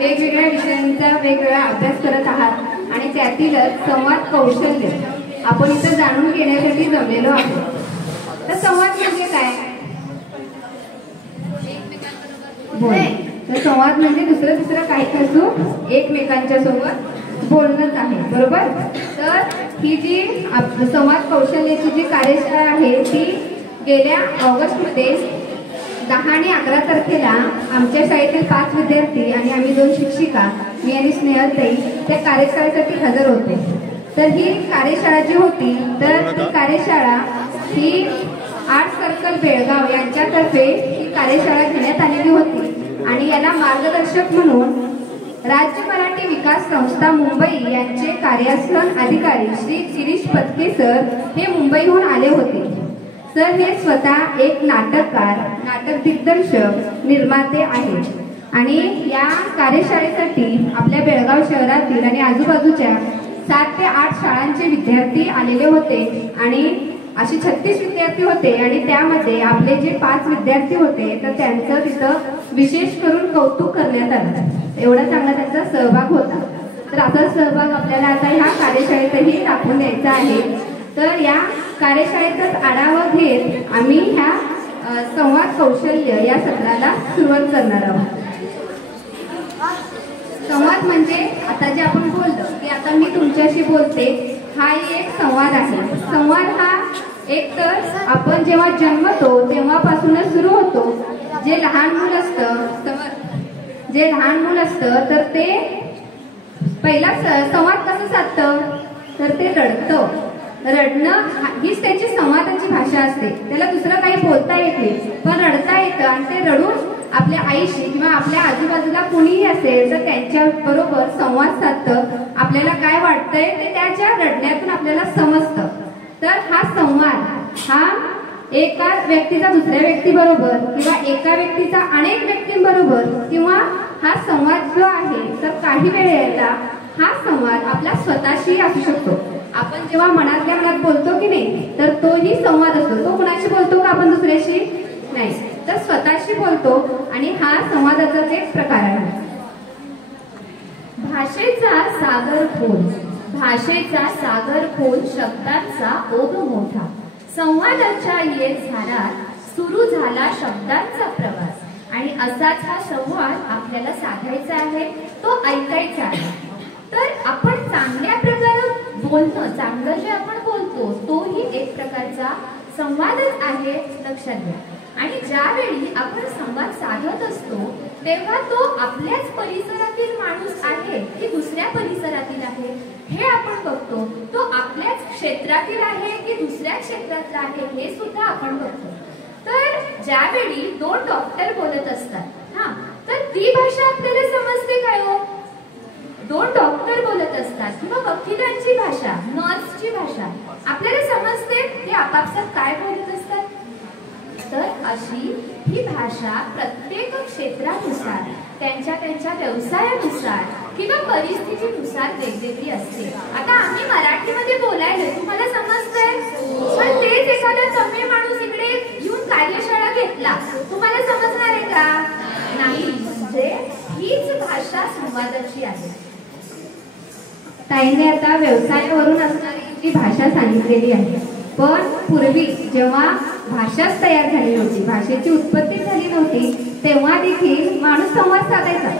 वेगवेगळ्या विषयांचा वेगवेगळा अभ्यास करत आहात आणि त्यातीलच संवाद कौशल्य आपण इथं जाणून घेण्यासाठी जमलेलो आहोत। तर संवाद म्हणजे काय? तर संवाद म्हणजे दुसरं काही नसून एकमेकांच्या सोबत बोलणंच आहे, बरोबर? तर ही जी संवाद कौशल्याची जी कार्यशाळा आहे ती गेल्या ऑगस्टमध्ये 10 आणि 11 तारखेला आमच्या शाळेतील 5 विद्यार्थी आणि आम्ही 2 शिक्षिका, मी आणि स्नेहलताई, त्या कार्यशाळेसाठी हजर होते। तर ही कार्यशाळा जी होती तर ती कार्यशाळा ही आर्ट सर्कल बेळगाव यांच्यातर्फे ही कार्यशाळा घेण्यात आलेली होती आणि याला मार्गदर्शक म्हणून राज्य मराठी विकास संस्था मुंबई यांचे कार्यस्थान अधिकारी श्री शिरीष पत्के सर हे मुंबईहून आले होते। सर हे स्वतः एक नाटककार, नाटक दिग्दर्शक, निर्माते आहेत आणि या कार्यशाळेसाठी आपल्या बेळगाव शहरातील आणि आजूबाजूच्या 7 ते 8 शाळांचे विद्यार्थी आलेले होते आणि असे 36 विद्यार्थी होते आणि त्यामध्ये आपले जे 5 विद्यार्थी होते तर त्यांचं तिथं विशेष करून कौतुक करण्यात आलं। एवढा चांगला त्यांचा सहभाग होता। तर असा सहभाग आपल्याला आता ह्या कार्यशाळेतही दाखवून द्यायचा आहे। तर या कार्यशाळेचाच आढावा घेत आम्ही ह्या संवाद कौशल्य या सत्राला सुरुवात करणार आहोत। संवाद म्हणजे आता जे आपण बोललो की आता मी तुमच्याशी बोलते, हा एक संवाद आहे। संवाद हा एक तर आपण जेव्हा जन्मतो तेव्हापासूनच सुरू होतो। जे लहान मूल असतं तर ते पहिला संवाद कसं साधतं तर ते रडणं हीच त्याची संवादाची भाषा असते। त्याला दुसरं काही बोलता येत नाही पण रडता येतं आणि ते रडून आपल्या आईशी किंवा आपल्या आजूबाजूला कुणीही असेल तर त्यांच्या बरोबर संवाद साधतं। आपल्याला काय वाटतंय ते त्याच्या रडण्यातून आपल्याला समजतं। तर हा संवाद हा एका व्यक्तीचा दुसऱ्या व्यक्तीबरोबर किंवा एका व्यक्तीचा अनेक व्यक्तींबरोबर किंवा हा संवाद जो आहे तर काही वेळेला हा संवाद आपला स्वतःशी असू शकतो। आपण जेव्हा मनातल्या मनात बोलतो की नाही तर तोही संवाद असतो। तो कुणाशी बोलतो का आपण दुसऱ्याशी? नाही, तर स्वतःशी बोलतो आणि हा संवादाचाच एक प्रकार आहे। भाषेचा सागर खोल शब्दांचा ओघ मोठा, संवादाच्या ये झाडात सुरू झाला शब्दांचा प्रवास आणि असाच हा संवाद आपल्याला साधायचा आहे, तो ऐकायचा आहे। तर आपण चांगल्या प्रकारे बोलणं, चांगलं जे आपण बोलतो तोही एक प्रकारचा संवादच आहे, लक्षात घ्या। आणि ज्यावेळी आपण संवाद साधत असतो तेव्हा तो आपल्याच परिसरातील माणूस आहे की दुसऱ्या परिसरातील आहे हे आपण बघतो। तो आपल्याच क्षेत्रातील आहे की दुसऱ्या क्षेत्रातला आहे हे सुद्धा आपण बघतो। तर ज्यावेळी 2 डॉक्टर बोलत असतात तर ती भाषा आपल्याला समजते काय हो? 2 डॉक्टर बोलत असतात किंवा वकिलांची भाषा, नर्सची भाषा आपल्याला समजते, ते आपापसात काय बोलत असतात। तर अशी ही भाषा प्रत्येक क्षेत्रानुसार त्यांच्या व्यवसायानुसार किंवा परिस्थितीनुसार वेगवेगळी असते। आता आम्ही मराठीमध्ये बोलायला तुम्हाला समजतंय पण तेच एखादा तमिळ माणूस इकडे येऊन कार्यशाळा घेतला तुम्हाला समजणार आहे का? नाही, म्हणजे हीच भाषा संवादाची आहे। ताईने आता व्यवसायावरून असणारी जी भाषा सांगितलेली आहे, पण पूर्वी जेव्हा भाषाच तयार झाली नव्हती, भाषेची उत्पत्ती झाली नव्हती, तेव्हा देखील माणूस संवाद साधायचा।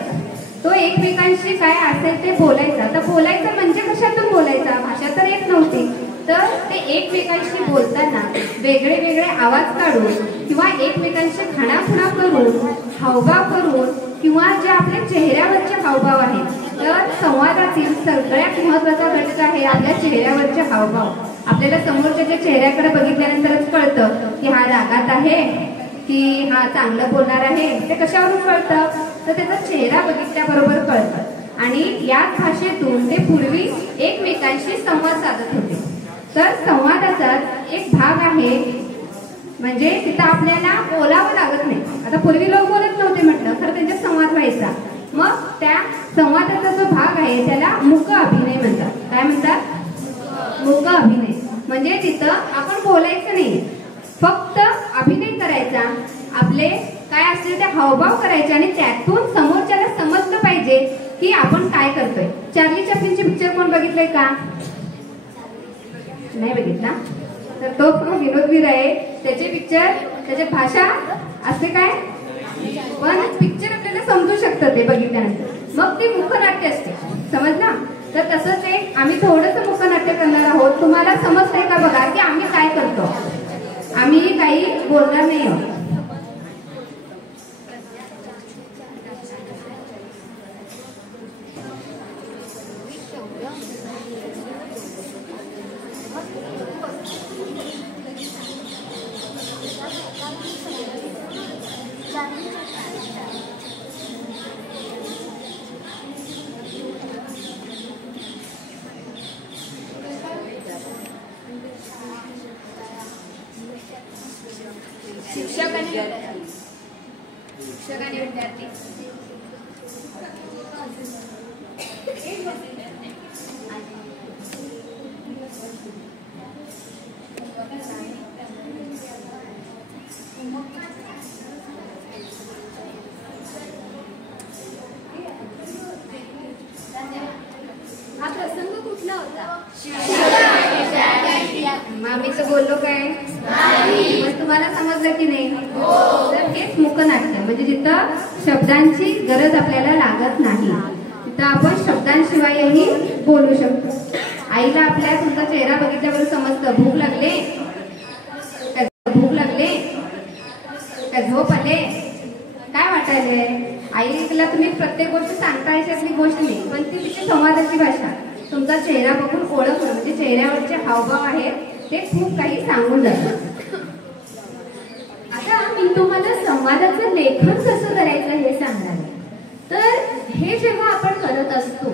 तो एकमेकांशी काय असेल ते बोलायचा। तर बोलायचं म्हणजे कशातून बोलायचा? भाषा तर येत नव्हती, तर ते एकमेकांशी बोलताना वेगळे वेगळे आवाज काढून किंवा एकमेकांशी खाणाखुणा करून, हावभाव करून किंवा जे आपल्या चेहऱ्यावरचे हावभाव आहेत, तर संवादातील सगळ्यात महत्त्वाचा घटक आहे आपल्या चेहऱ्यावरचे हावभाव। आपल्याला समोरच्या चेहऱ्याकडे बघितल्यानंतरच कळतं की हा रागात आहे की हा चांगलं बोलणार आहे। ते कशावरून कळतं तर त्याचा चेहरा बघितल्याबरोबर कळतं आणि याच भाषेतून ते पूर्वी एकमेकांशी संवाद साधत होते। तर संवादाचा एक भाग आहे म्हणजे तिथं आपल्याला बोलावं लागत नाही। आता पूर्वी लोक बोलत नव्हते म्हटलं खरं त्यांच्यात संवाद व्हायचा, मग त्या संवादाचा जो भाग आहे त्याला मूक अभिनय म्हणतात। काय म्हणतात? मूक अभिनय म्हणजे तिथं आपण बोलायचं नाही, फक्त अभिनय करायचा, आपले काय असेल ते हावभाव करायचे आणि त्यातून समोरच्याला समजलं पाहिजे पाहिजे की आपण काय करतोय. चार्ली चॅप्लिनचे पिक्चर कोण बघितलंय का? नाही बघितला? तर तो विनोदवीर आहे. त्याचे पिक्चर, त्याची भाषा असते काय, पण पिक्चर आपल्याला समजू शकतं ते बघितल्यानंतर. मग ती मुखनाट्य असते, समजला? तर तसंच एक आम्ही थोडंसं मुखनाट्य करणार आहोत. तुम्हाला समजतंय का बघा की आम्ही काय करतो. आम्ही काही बोलणार नाही आहोत. शिक्षक आणि विद्यार्थी हा प्रसंग कुठला होता? आम्हीच बोललो काय? मग तुम्हाला समजलं की नाही? तर हेच मुखनाट्य, म्हणजे जिथं शब्दांची गरज आपल्याला लागत नाही तिथं आपण शब्दांशिवायही बोलू शकतो. आईला आपल्या तुमचा चेहरा बघितल्यावर समजतं भूक लागले, भूक लागले, झोप आले, काय वाटायले. आईला तुम्ही प्रत्येक गोष्ट सांगता अशातली गोष्ट नाही, पण ती तिची संवादाची भाषा. तुमचा चेहरा बघून ओळख, म्हणजे चेहऱ्यावरचे हावभाव आहेत ते खूप काही सांगून जातात. आता मी तुम्हाला संवादाचं लेखन कसं करायचं हे सांगणार आहे. तर हे जेव्हा आपण करत असतो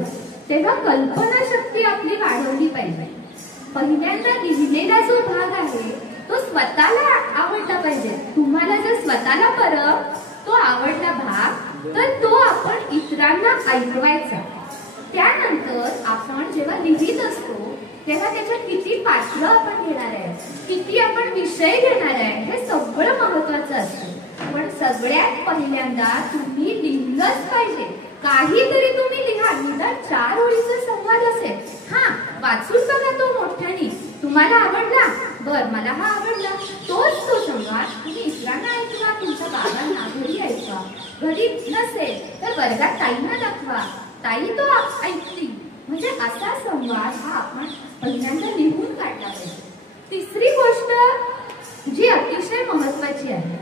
तेव्हा कल्पनाशक्ती आपली वाढवली पाहिजे. पहिल्यांदा लिहिलेला जो भाग आहे तो स्वतःला आवडला पाहिजे. तुम्हाला जर स्वतःला परत तो आवडला भाग तर तो आपण इतरांना ऐकवायचा. त्यानंतर आपण जेव्हा लिहित असतो तेव्हा त्याच्यात किती पात्र आपण घेणार आहे, किती आपण विषय घेणार आहे, हे सगळं महत्वाचं असतं. पण सगळ्यात पहिल्यांदा तुम्ही लिहिलंच पाहिजे. काहीतरी तुम्ही लिहा. निदान 4 ओळीचा संवाद असेल. हा, वाचून बघा तो मोठ्याने. तुम्हाला आवडला, बर मला हा आवडला, तोच तो संवाद तुम्ही इतरांना ऐकवा, तुमच्या बाबांना घरी ऐकवा. घरी नसेल तर वर्गात ताईंना दाखवा, ताई तो ऐकतील. म्हणजे असा संवाद हा आपण पहिल्यांदा लिहून काढला पाहिजे. तिसरी गोष्ट जी अतिशय महत्वाची आहे,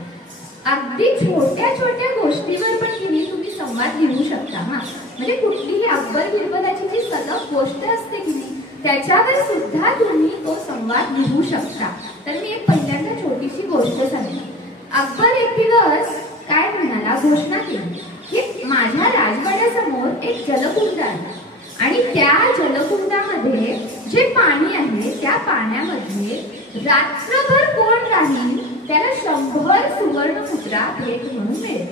अगदी छोट्या छोट्या गोष्टीवर पण तुम्ही संवाद लिहू शकता. हा, म्हणजे कुठलीही अकबर बिरबलाची जी सलग गोष्ट असते की नाही त्याच्यावर सुद्धा तुम्ही तो संवाद लिहू शकता. तर मी एक पहिल्यांदा छोटीशी गोष्ट सांगते. अकबर एक दिवस काय म्हणाला, घोषणा केली की माझ्या राजवाड्यासमोर एक जलकुंड आहे आणि त्या जलकुंडामध्ये जे पाणी आहे त्या पाण्यामध्ये रात्रभर कोण राहील त्याला 100 सुवर्ण मुद्रा भेट म्हणून मिळेल.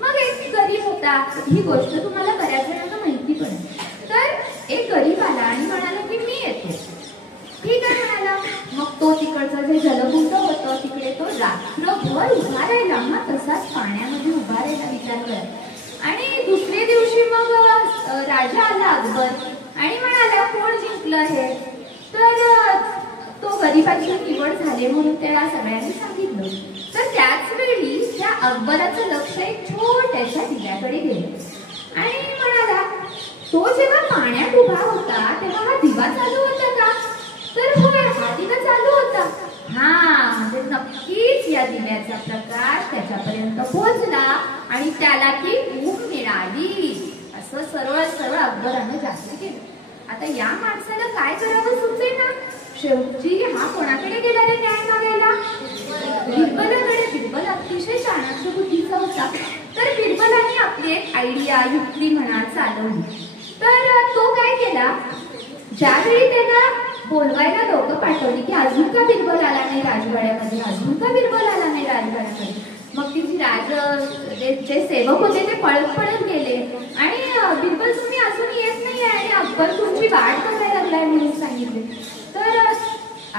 मग एक गरीब होता, ही गोष्ट तुम्हाला बऱ्याच जणांना माहिती पण. तर एक गरीब आला आणि म्हणाला की मी येतो. ठीक आहे म्हणाला. मग तो तिकडचा जे जलकुंड होतं तिकडे तो रात्रभर उभा राहिला. मग तसाच पाण्यामध्ये उभा राहिला, विचार कर. आणि दुसऱ्या दिवशी मग राजा आला अकबर आणि म्हणाला कोण जिंकलं हे. तर तो गरिबाची निवड झाले म्हणून त्याला सगळ्यांनी सांगितलं. तर त्याच वेळी त्या अकबराचं लक्ष एक छोट्याशा दिव्याकडे गेलं आणि म्हणाला तो जेव्हा पाण्यात उभा होता तेव्हा हा दिवा चालू होता का? तर होय, हा दिवा चालू होता. हा, म्हणजे नक्कीच या दिव्याचा प्रकाश त्याच्यापर्यंत पोहोचला आणि त्याला ती ऊब मिळाली. असं सरळ सरळ अकबरानं जाहीर केलं. आता या माणसाला काय करावं सुचेना. शेवटी हा कोणाकडे गेला रे न्याय मागायला? बिरबलाकडे. बिरबल अतिशय चाणाक्ष बुद्धीचा होता. तर बिरबलाने आपली एक आयडिया, युक्ती म्हणा चालवली. तर तो काय केला, ज्यावेळी त्याला बोलवायला लोक पाठवली की अजून का बिरबल आला नाही राजवाड्यामध्ये, अजून का बिरबल आला नाही राजवाड्यामध्ये. मग तिची जे सेवक होते ते पळत पळत गेले आणि बिरबल तुम्ही अजून येत नाही आहे आणि अकबर तुमची वाट बघायला लागलाय म्हणून सांगितले. तर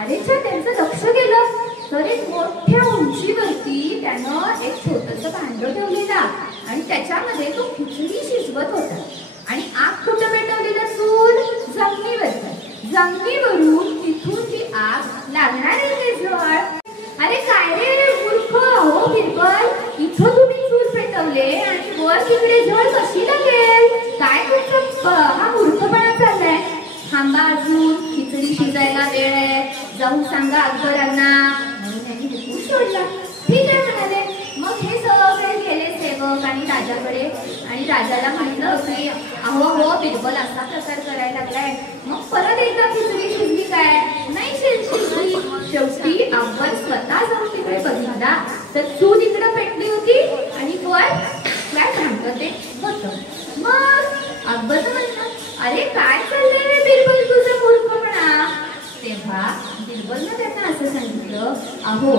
अरेच्या त्यांचं लक्ष गेलं तर एक मोठ्या उंचीवरती त्यानं एक छोटंसं भांड ठेवलेला आणि त्याच्यामध्ये तो खिचडी शिजवत होता आणि आग कुठं पेटवलेलं, चूल जमिनीवरून तिथून ती आग लागणार आहे जवळ. अरे काय रे मूर्ख, हो बिरबल, इथं तुम्ही चूल पेटवले आणि वर तिकडे जवळ कशी लागेल? काय तुमचं हा मूर्खपणा चाललाय? थांबा, अजून खिचडी शिजायला वेळ आहे, जाऊन सांगा अकबरांना. म्हणून त्यांनी हुकूम सोडला. ठीक आहे म्हणाले. मग हे सगळे गेले सेवक आणि राजाकडे आणि राजाला म्हटलं की अहो बिरबल असा प्रकार करायला लागलाय. मग परत एकदा खिचडी शिजली काय? नाही शिजली. शेवटी अकबर स्वतः जाऊन तिकडे बघितला तर चूल इकडं पेटली होती आणि वर काय सांगतं ते होतं. मग अकबरचं म्हणलं, अरे काय चाललंय रे बिरबल तुझं मूर्खपणा? तेव्हा बिरबलनं त्यांना असं सांगितलं, अहो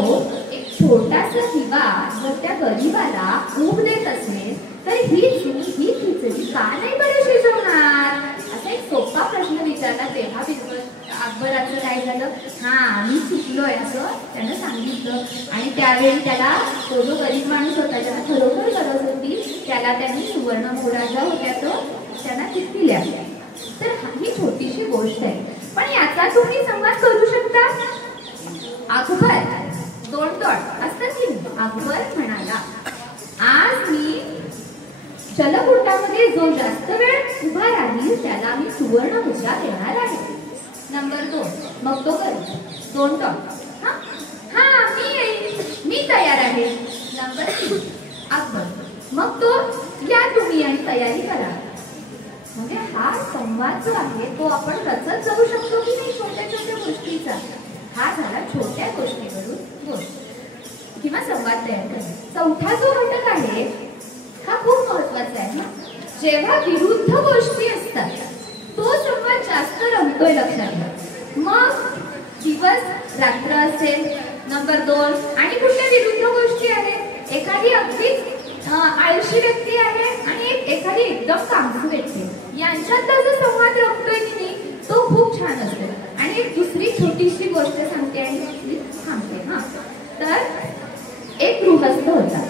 एक छोटासा दिवा जर त्या गरीबाला ऊब देत असेल तर ही खिचडी का नाही बरं शिजवणार? असा एक सोपा प्रश्न विचारला. तेव्हा बिरबल अकबराचं काय झालं, हा मी चुकलोय असं त्यानं सांगितलं. आणि त्यावेळी त्याला तो जो गरीब माणूस होता ज्याला खरोखर गरज होती त्याला त्यांनी सुवर्ण मोहरा ज्या होत्या तो त्यांना दिल्या. तर ही छोटीशी गोष्ट आहे, पण याचा तुम्ही संवाद करू शकता. अकबर तोंड असतं की अकबर म्हणाला, आज मी चलकुटामध्ये जो जास्त वेळ उभा राहील त्याला मी सुवर्ण मुद्रा देणार आहे. नंबर 2, मग तो करेल. तोंड हा मी तयार आहे. नंबर 3 अकबर, मग तो या तुम्ही आणि तयारी करा. म्हणजे हा संवाद जो आहे तो आपण रचत जाऊ शकतो की नाही छोट्या छोट्या गोष्टीचा. हा झाला छोट्या गोष्टीवरून गोष्ट किंवा संवाद तयार करणे. चौथा जो घटक आहे हा खूप महत्वाचा आहे. जेव्हा विरुद्ध गोष्टी असतात तो संवाद जास्त रमतोय लक्षात घ्या. मग दिवस रात्र असेल. नंबर 2 आणि कुठल्या विरुद्ध गोष्टी आहेत. एखादी अगदीच आळशी व्यक्ती आहे आणि एखादी एकदम कामसू व्यक्ती, यांच्यातला जो संवाद रमतोय की नाही तो खूप छान असतो. आणि एक दुसरी छोटीशी गोष्ट सांगते आणि थांबते. तर एक गृहस्थ होता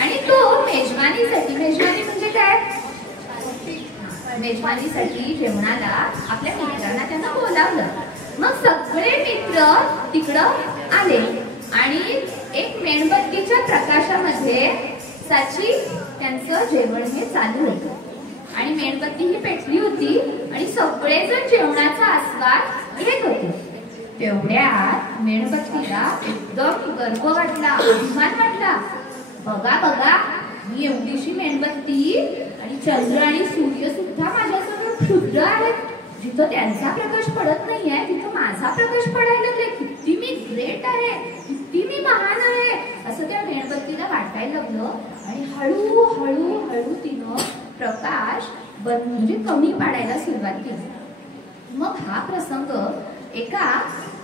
आणि तो मेजवानी म्हणजे काय, मेजवानीसाठी जेवणाला आपल्या मित्रांना त्यांना बोलावलं. मग सगळे मित्र तिकडं आले आणि एक मेणबत्तीच्या प्रकाशामध्ये साची त्यांचं जेवण हे चालू होतं आणि मेणबत्ती ही पेटली होती आणि सगळेजण जेवणाचा आस्वाद घेत होते. तेवढ्यात मेणबत्तीला एकदम गर्व वाटला, अभिमान वाटला. बघा मी एवढीशी मेणबत्ती आणि चंद्र आणि सूर्य सुद्धा माझ्यासमोर क्षुद्र आहेत. जिथं त्यांचा प्रकाश पडत नाहीये तिथं माझा प्रकाश पडायला लागलाय. किती मी ग्रेट आहे, किती मी महान आहे असं त्या मेणबत्तीला वाटायला लागलं. आणि हळूहळू तिनं प्रकाश म्हणजे कमी पाडायला सुरुवात केली. मग हा प्रसंग एका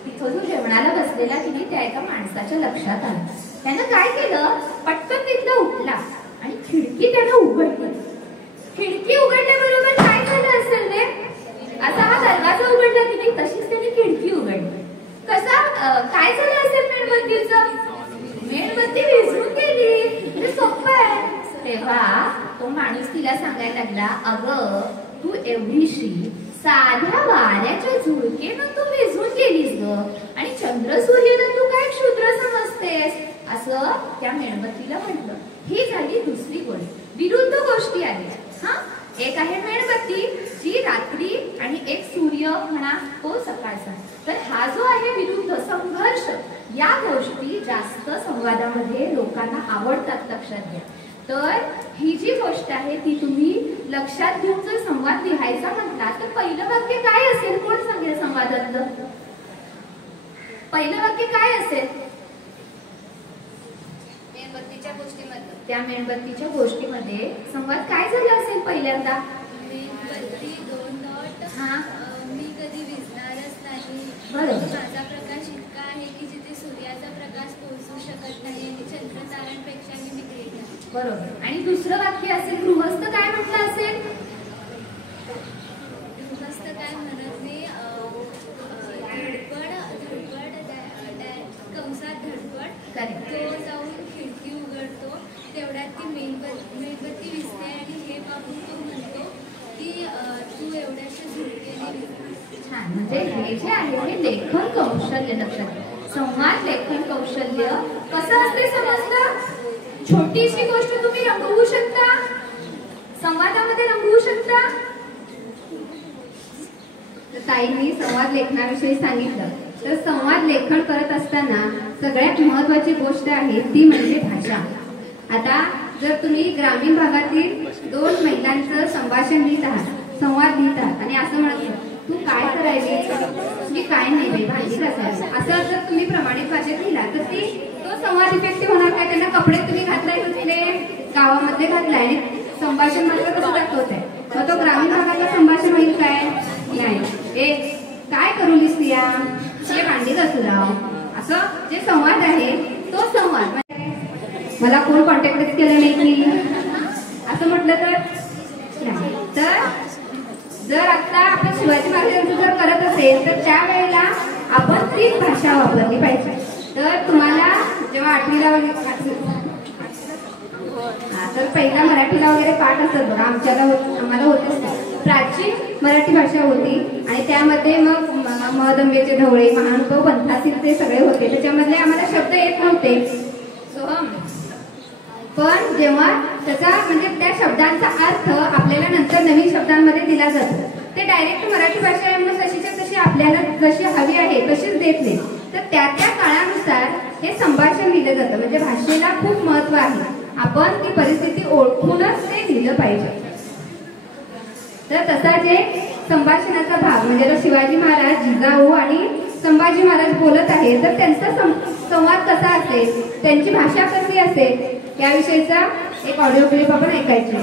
तिथं जो जेवणाला बसलेला तिने त्या एका माणसाच्या लक्षात आला. त्यानं काय केलं, पटकन तिथलं उठला आणि खिडकी त्यानं उघडली. खिडकी उघडल्याबरोबर काय झालं असेल रे, असा हा दरवाजा उघडला तिने तशीच त्याने खिडकी उघडली. कसा काय झालं असेल मेणबत्तीचं, मेणबत्ती विझून गेली. हे सोपं आहे. तेव्हा तो माणूस तिला सांगायला लागला, अगं तू एवढीशी साध्या वाऱ्याच्या झुळकेनं तू विझून गेलीस ग आणि चंद्र सूर्याला तू काय क्षुद्र समजतेस असं त्या मेणबत्तीला म्हटलं. ही झाली दुसरी गोष्ट. विरुद्ध गोष्टी आहेत. एक आहे मेणबत्ती जी रात्री आणि एक सूर्य म्हणा तो सकाळचा. तर हा जो आहे विरुद्ध संघर्ष, या गोष्टी जास्त संवादामध्ये लोकांना आवडतात लक्षात घ्या. तर ही जी गोष्ट आहे ती तुम्ही लक्षात घेऊन जर संवाद लिहायचा म्हटला तर पहिलं वाक्य काय असेल, कोण सांगेल संवादातलं पहिलं वाक्य काय असेल? मेणबत्तीच्या गोष्टीमध्ये, त्या मेणबत्तीच्या गोष्टीमध्ये संवाद काय झाला असेल पहिल्यांदा? मेणबत्ती 2 डॉट, मी कधी विझणारच नाही. बरोबर. माझा प्रकाश इतका आहे की जिथे सूर्याचा प्रकाश पोहोचू शकत नाही आणि चंद्रतारांपेक्षा मी ग्रेट आहे. बरोबर. आणि दुसरं वाक्य असेल, गृहस्थ काय म्हटलं असेल? गृहस्थ काय म्हणत नाही, कंसात धडपड. तो जाऊन खिडकी उघडतो, तेवढ्यात ती मेणबत्ती म्हणजे हे जे आहे हे लेखन कौशल्य लक्षात घ्या. संवाद लेखन कौशल्य कसं असते समजलं? छोटीशी गोष्ट तुम्ही रंगवू शकता, संवादामध्ये रंगवू शकता. ताईंनी संवाद लेखनाविषयी सांगितलं. तर संवाद लेखन करत असताना सगळ्यात महत्वाची गोष्ट आहे ती म्हणजे भाषा. आता जर तुम्ही ग्रामीण भागातील 2 महिलांचं संभाषण लिहित आहात, संवाद लिहित आहात आणि असं म्हणत तू काय करायची, मी काय नाही बाई भाजी घासायची, असं जर तुम्ही प्रमाणित भाषेत लिहिला तर तो संवाद इफेक्टिव्ह होणार काय? त्यांना कपडे तुम्ही घातलाय कुठले गावामध्ये घातलाय आणि संभाषण मात्र कसं दाखवत आहे, मग तो ग्रामीण भागातलं संभाषण होईल काय? नाही. एक काय करू लिहिया, हे भांडी घासू लाव, असं जे संवाद आहे तो संवाद. मला कोण कॉन्टॅक्टच केलं नाही की असं म्हटलं तर नाही. तर जर आता आपण शिवाजी महाराजांचं जर करत असेल तर त्यावेळेला आपण तीच भाषा वापरली पाहिजे. तर तुम्हाला जेव्हा 8वीला वगैरे तर पहिला मराठीला वगैरे पाठ असत बघा, आम्हाला होतेच प्राचीन मराठी भाषा होती आणि त्यामध्ये मग महदंबेचे ढवळे, महानुभव पंथासील ते सगळे होते. त्याच्यामधले आम्हाला शब्द येत नव्हते. पण जेव्हा त्याचा म्हणजे त्या शब्दांचा अर्थ आपल्याला नंतर नवीन शब्दांमध्ये दिला जातो, ते डायरेक्ट मराठी भाषा जशीच्या तशी आपल्याला जशी हवी आहे तशीच देत नाही. तर त्या काळानुसार हे संभाषण लिहिलं जातं. म्हणजे भाषेला खूप महत्व आहे. आपण ती परिस्थिती ओळखूनच ते लिहिलं पाहिजे. तर तसा जे संभाषणाचा भाग म्हणजे शिवाजी महाराज, जिजाऊ आणि संभाजी महाराज बोलत आहे तर त्यांचा संवाद कसा असेल, त्यांची भाषा कशी असेल याविषयीचा एक ऑडिओ क्लिप आपण ऐकायची.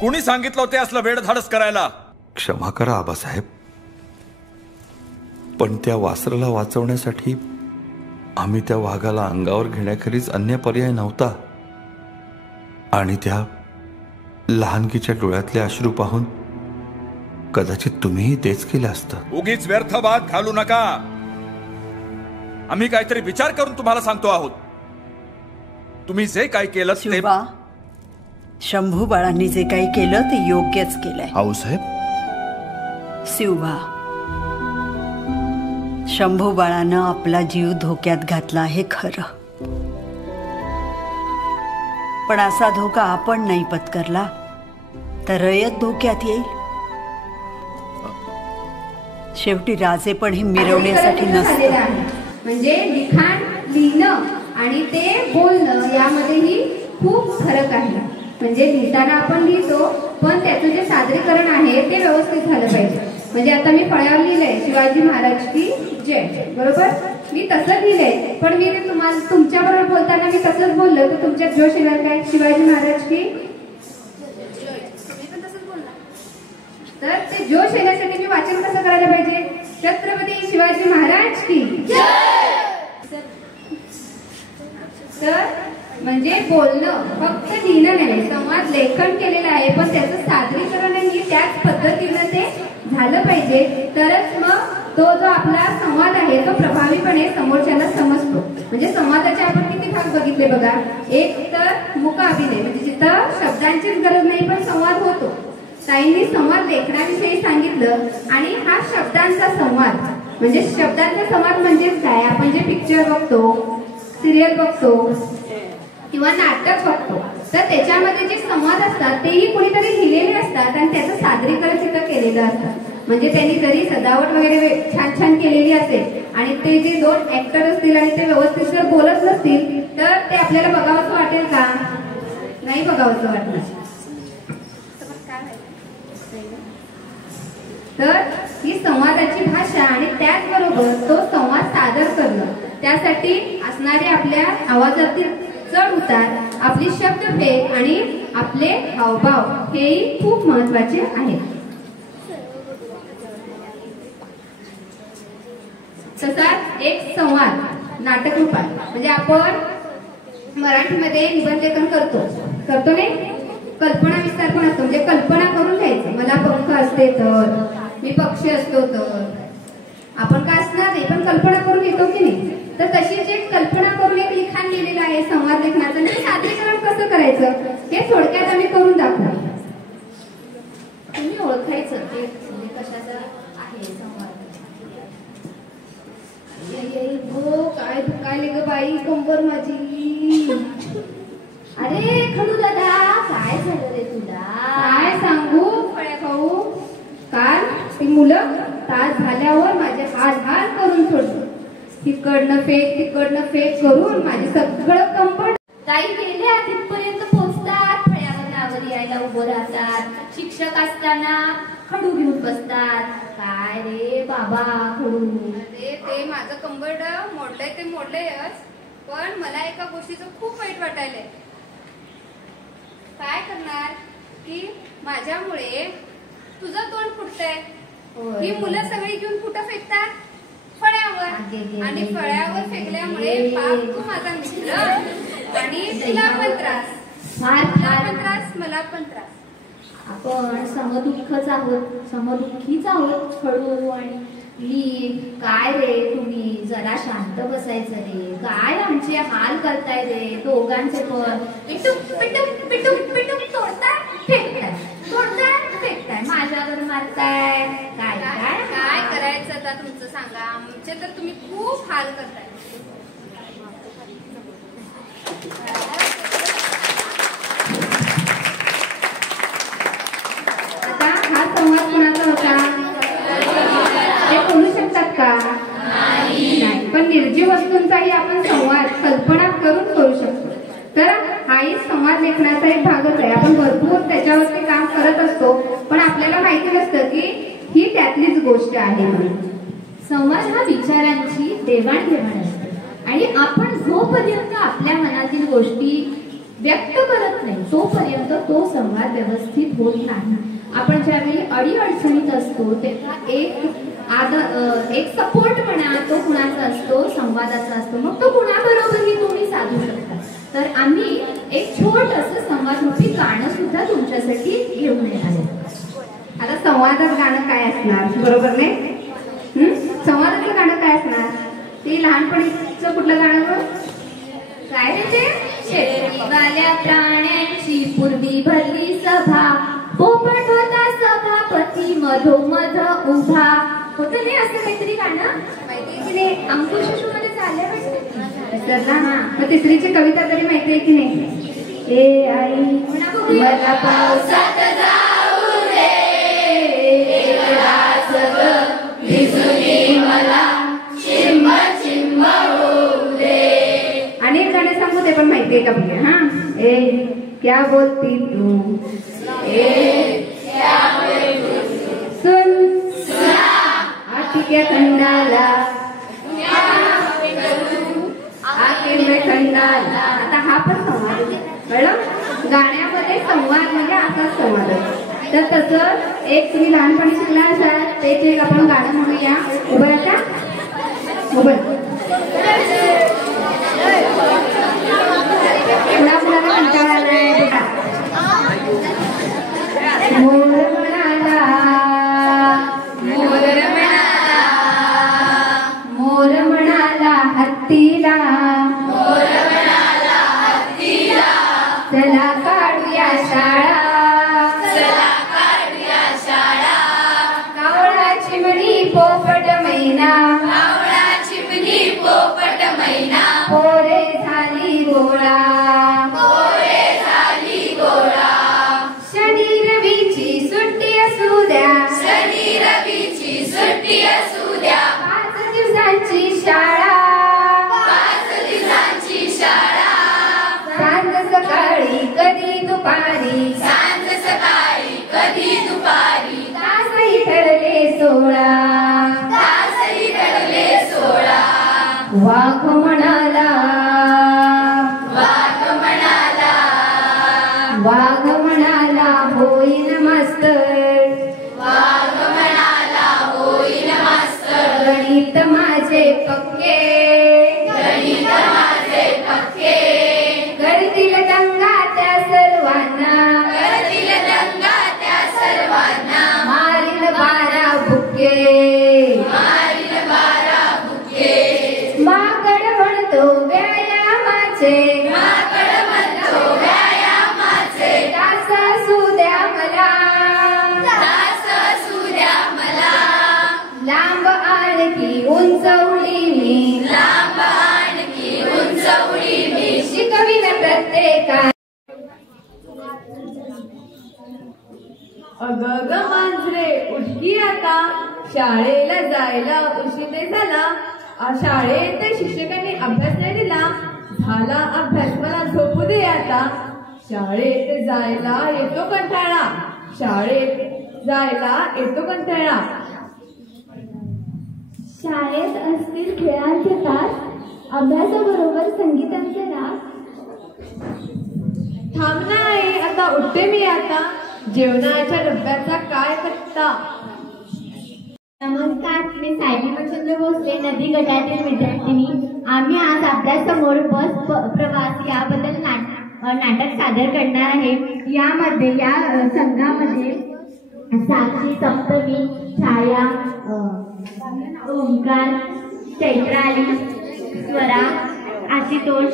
कोणी सांगितलं होते असलं वेडधाडस करायला? क्षमा करा आबासाहेब, पण त्या वासराला वाचवण्यासाठी आम्ही त्या वाघाला अंगावर घेण्याखेरीज अन्य पर्याय नव्हता. आणि त्या लहानकीच्या डोळ्यातले अश्रू पाहून कदाचित तुम्हीही तेच केलं असतं. उगीच व्यर्थ बात घालू नका. आम्ही काहीतरी विचार करून तुम्हाला सांगतो आहोत. तुम्ही जे काही केलं ते शंभू बाळांनी जे काही केलं ते योग्यच केलंय. आऊसाहेब, शिवबा, शंभू बाळानं आपला जीव धोक्यात घातला हे खरं, पण असा धोका आपण नाही पत्करला तर रयत धोक्यात येईल. शेवटी राजे पण हे मिरवण्यासाठी नसतं. म्हणजे लिखाण लिहिणं आणि ते बोलणं यामध्येही खूप फरक आहे. म्हणजे लिहिताना आपण लिहितो पण त्याचं जे सादरीकरण आहे ते व्यवस्थित झालं पाहिजे. म्हणजे आता मी फळ्यावर लिहिलंय शिवाजी महाराज की जय, बरोबर, मी तसं लिहिलंय पण मी तुम्हाला तुमच्या बरोबर बोलताना मी तसंच बोललो तर तुमच्यात जोश येणार काय? शिवाजी महाराज की तर ते जोश येण्यासाठी मी वाचन कसं करायला पाहिजे? छत्रपती शिवाजी महाराज की तर म्हणजे बोलणं फक्त लिहिणं नाही, संवाद लेखन केलेलं आहे पण त्याचं सादरीकरणही त्याच पद्धतीनं ते झालं पाहिजे. तरच मग तो जो आपला संवाद आहे तो प्रभावीपणे समोरच्याला समजतो. म्हणजे संवादाचे आपण किती भाग बघितले बघा. एक तर मुख अभिनय म्हणजे जिथं शब्दांचीच गरज नाही पण संवाद होतो. ताईंनी संवाद लेखनाविषयी सांगितलं आणि हा शब्दांचा संवाद म्हणजे शब्दांचा संवाद म्हणजेच काय? आपण जे पिक्चर बघतो, सिरियल बघतो किंवा नाटक बघतो तर त्याच्यामध्ये जे संवाद असतात तेही कुणीतरी लिहिलेले असतात आणि त्याचं सादरीकरण तिथं केलेलं असतं. म्हणजे त्यांनी जरी सजावट वगैरे छान छान केलेली असेल आणि ते जे 2 ऍक्टर असतील आणि ते व्यवस्थित जर बोलत नसतील तर ते आपल्याला बघावंसं वाटेल का? नाही बघावंसं वाटणार. तर ही संवादाची भाषा आणि त्याचबरोबर तो संवाद सादर करणं, त्यासाठी असणारे आपल्या आवाजातील चढ उतार, आपली शब्दभेद आणि आपले हावभाव हेही खूप महत्वाचे आहेत. तसाच एक संवाद नाटक रूपात म्हणजे आपण मराठीमध्ये निबंधलेखन करतो नाही, कल्पना विस्तार पण असतो. म्हणजे कल्पना करून घ्यायचं, मला पंख असते तर, मी पक्षी असतो तर, आपण काय असणार नाही पण कल्पना करून येतो की नाही. तर तशीच एक कल्पना करून एक लिखाण लिहिलेलं आहे संवाद लेखनाचं. ते सादरीकरण कसं करायचं हे थोडक्यात आम्ही करून दाखवू. तुम्ही ओळखायचं ते कशाचं आहे संवाद. हो काय दुखायले ग बाई कंबर माझी. अरे खडू दादा काय झालं रे तुला. काय सांगू फळ्या भाऊ, काल ती मुलं तास झाल्यावर माझे हाल करून सोडलं. तिकडनं फेक करून माझे सगळं कंबर. काही गेल्या तिथपर्यंत पोहोचतात, फळ्यावर नावर यायला उभं राहतात. शिक्षक असताना खडू घेऊन बसतात. काय रे बाबा खडू. अरे ते माझं कंबरड मोडलंय ते मोडलंयच, पण मला एका गोष्टीचं खूप वाईट वाटायलंय. काय करणार की माझ्यामुळे तुझं तोंड फुटतंय. ही मुलं सगळी घेऊन कुठं फेकतात फळ्यावर, आणि फळ्यावर फेकल्यामुळे पाप तू माझा मित्र आणि तुला पण त्रास, मला पण त्रास. आपण समदुःखीच आहोत खडू आणि मी. काय रे तुम्ही जरा शांत बसायचं रे. काय आमचे हाल करताय रे दोघांचे पण. पिटूक तोडताय फेकताय माझ्यावर मारताय. काय करायचं आता तुमचं सांगा. आमचे तर तुम्ही खूप हाल करताय. आता हा संवाद कोणाचा होता ते बोलू शकतात का. नाही, पण निर्जीव वस्तूंचाही आपण संवाद कल्पना करून करू शकतो. तर हाही संवाद लेखनाचा एक भागच आहे. आपण भरपूर त्याच्यावरती काम करत असतो, पण आपल्याला माहिती नसतं की ही त्यातलीच गोष्ट आहे म्हणून. संवाद हा विचारांची देवाणघेवाण असते आणि आपण जोपर्यंत आपल्या मनातील गोष्टी व्यक्त करत नाही तोपर्यंत तो संवाद व्यवस्थित होत नाही. आपण ज्यावेळी अडीअडचणीत असतो तेव्हा एक सपोर्ट म्हणा तो कुणाचा असतो, संवादाचा असतो. मग तो कुणाबरोबरही तुम्ही साधू शकता. तर आम्ही एक छोटंसं संवादरूपी गाणं सुद्धा तुमच्यासाठी घेऊन येणार आहे. आता संवादात गाणं काय असणार बरोबर नाही. संवादाचं गाणं काय असणार. ते लहानपणीचं कुठलं गाणं काय रे ते. शेतीवाल्या प्राण्यांची पूर्वी भरली सभा, पोपट होता सभापती मधोमध उभा. होतं नाही असं काहीतरी गाणं माहिती. अंकुश मध्ये चाललंय मग तिसरीची कविता तरी माहिती आहे की नाही. ए आई मला पावसात जाऊ दे, मला चिंब होऊ दे. अनेक गाणे सांगू ते पण माहिती आहे का बघा. हा ए क्या बोलती तू, सुन आखिया खंडाला खंडाला. आता हा पण संवाद कळलं. गाण्यामध्ये संवाद म्हणजे असाच संवाद. तर तसं एक तुम्ही लहानपणी शिकला असाल तेच एक आपण गाणं म्हणूया. उभं राहा कुणाला कंटाळा आलाय बेटा. मोर म्हणाला हत्तीला, चला काढूया शाळा, कावळा चिमणी पोपट मैना, पोरे झाली गोळा, शनी रवीची सुट्टी असू द्या, 5 दिवसांची शाळा, सांज सकाळी कधी दुपारी, तासही ठरले 16. वाघ म्हणाला होईन मास्तर, गणित माझे पक्के, करतील दंगा त्या सर्वांना, मारील 12 बुक्के, माकड न प्रत्येका. अगं ग मांजरे उठकी आता, शाळेला जायला उशीर झाला. शाळेत शिक्षकांनी अभ्यास नाही दिला, झाला अभ्यास मला झोपू दे आता. शाळेत जायला येतो कंटाळा, शाळेत जायला येतो कंटाळा. शाळेत असतील खेळांचे तास, अभ्यासाबरोबर संगीतांचे राग. थांब ना आई, आता उठते मी आता, जेवणाच्या डब्याचा काय करता. नमस्कार, मी सायली मच्छिंद्र भोसले, नदी गटातील विद्यार्थिनी. आम्ही आज अभ्यासासमोर बस प्रवास याबद्दल नाटक सादर करणार आहे. यामध्ये या संघामध्ये साक्षी, सप्तमी, छाया, ओंकार, चैत्राली, स्वरा, आशुतोष,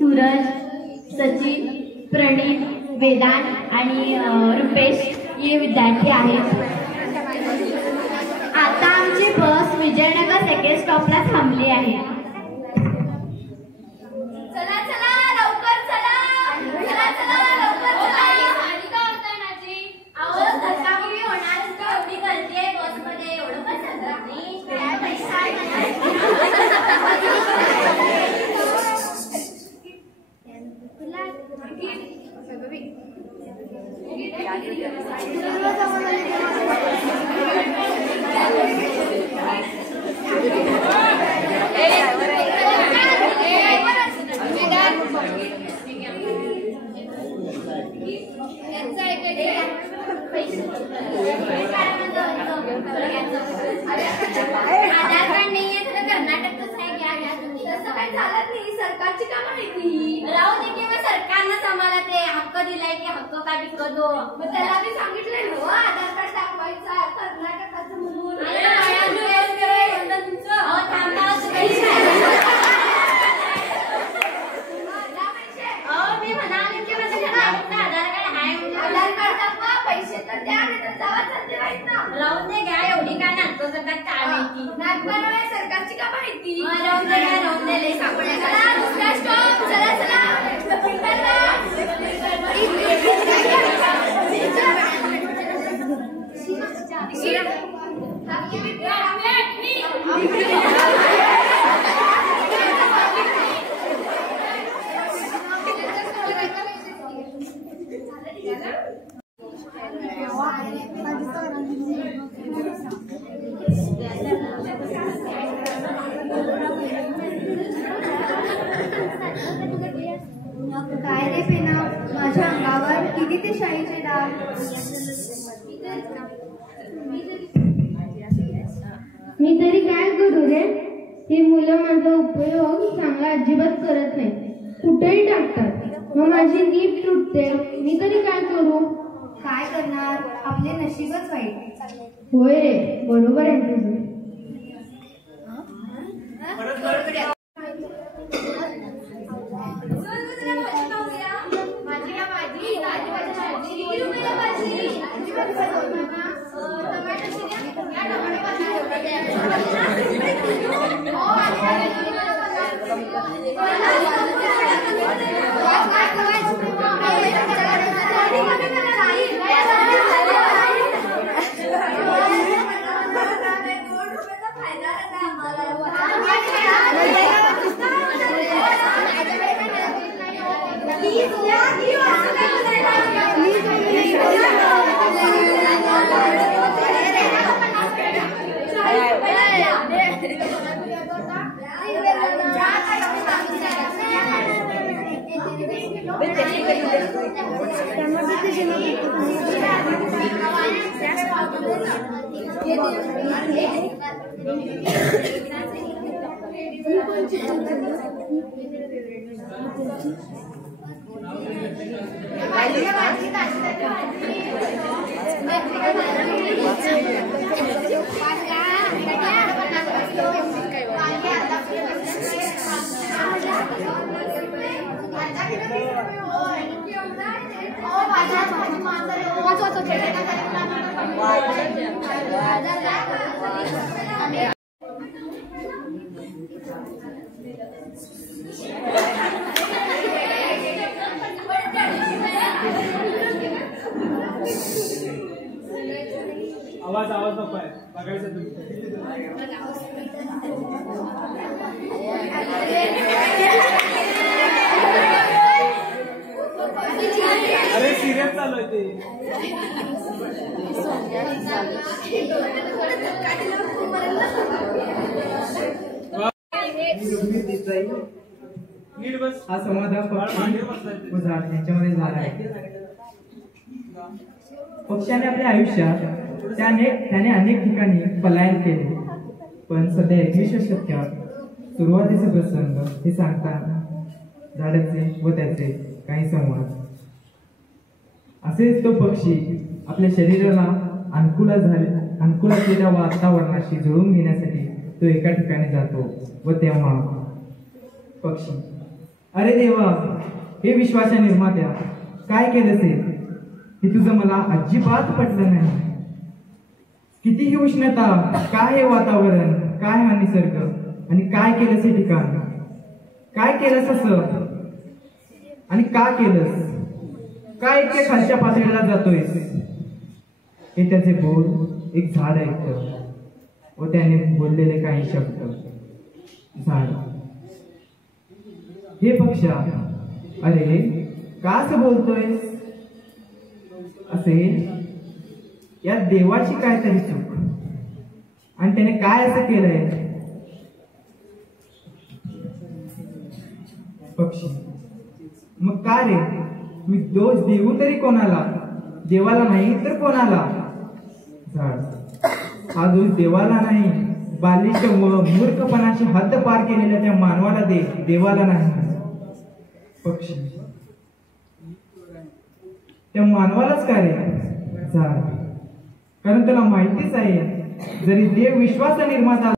सूरज, सचिन, प्रणीत, वेदांत आणि रुपेश हे विद्यार्थी आहेत. आता आमची बस विजयनगर सेकंड स्टॉपला थांबली आहे. चला चला लवकर चला, चला चला लवकर चला. आणि का होतंय माझी? अहो धक्काबुक्की होणारच का, एवढी गर्दी आहे बसमध्ये, एवढं पण समजत नाही. आधार कार्ड नाहीये तर कर्नाटकच आहे. घ्या घ्या तुम्ही. तसं काही चालत नाही, सरकारची कामं नाही ती. राहू दे की मग सरकारनंच आम्हाला ते हक्क दिलाय की हक्क का विकतो. मग त्याला मी सांगितलंय हो आधार कार्ड दाखवायचा कर्नाटकाचं म्हणून. मी म्हणाले की माझं कर्नाटकचं आधार कार्ड आहे. आधार कार्ड दाखवा, पैसे तर द्या, नाही तर जावा चालते माहित ना. राहून दे घ्या, एवढी काय नाटकं करतात काय माहिती. नाटकं सरकारची का माहिती. राहून दे घ्या, राहून दे लई सापड्या. चला दुसरा स्टॉप, चला चला. काय रे पेना, माझ्या अंगावर किती ते शाईचे डाग. मी तरी काय करू रे, ही मुलं माझा उपयोग चांगला अजिबात करत नाही, कुठेही टाकतात, मग माझी नीट तुटते. मी तरी काय करू. काय करणार, आपले नशीबच वाईट. होय रे, बरोबर आहे तुझं. आवाज नको आहे बघायचं तुम्ही. अरे सिरियस चालू आहे ते. हा संवाद यांच्यामध्ये झाला आहे. पक्षाने आपल्या आयुष्यात त्याने अनेक ठिकाणी पलायन केले, पण सध्या 21व्या शतकात सुरुवातीचे प्रसंग हे सांगताना झाडाचे व त्याचे काही संवाद. असेच तो पक्षी आपल्या शरीराला अनुकूल असलेल्या वातावरणाशी जुळवून घेण्यासाठी तो एका ठिकाणी जातो व तेव्हा पक्षी, अरे देवा, हे विश्वाच्या निर्मात्या, काय केलंस हे तुझं मला अजिबात पटलं नाही. किती ही उष्णता, काय हे वातावरण, काय हा निसर्ग, आणि काय केलंस हे ठिकाण, काय केलंस असं, आणि का केलंस, काय इतक्या खालच्या पातळीला जातोयस. हे त्याचे बोल एक झाड ऐकतं व त्याने बोललेले काही शब्द. झाड, हे पक्षा, अरे का असं बोलतोयस, असेल या देवाची काय तरी चूक, आणि त्याने काय असं केलंय. पक्षी, मग का रे, मी दोष देऊ तरी कोणाला, देवाला नाही तर कोणाला. झाड, हा दोष देवाला नाही, बालिश व मूर्खपणाची हद्द पार केलेल्या त्या मानवाला देवाला नाही. पक्षी, त्या मानवालाच का रे. झाड, कारण त्याला माहितीच आहे, जरी देव विश्वाचा निर्माता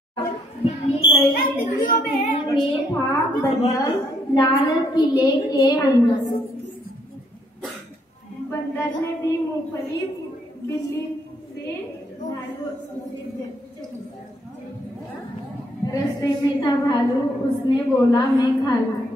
में था बंदर लाल किले के अंदर. बंदर ने दी मूंगफली बिल्ली से रास्ते में था भालू, उसने बोला मैं खा लूं.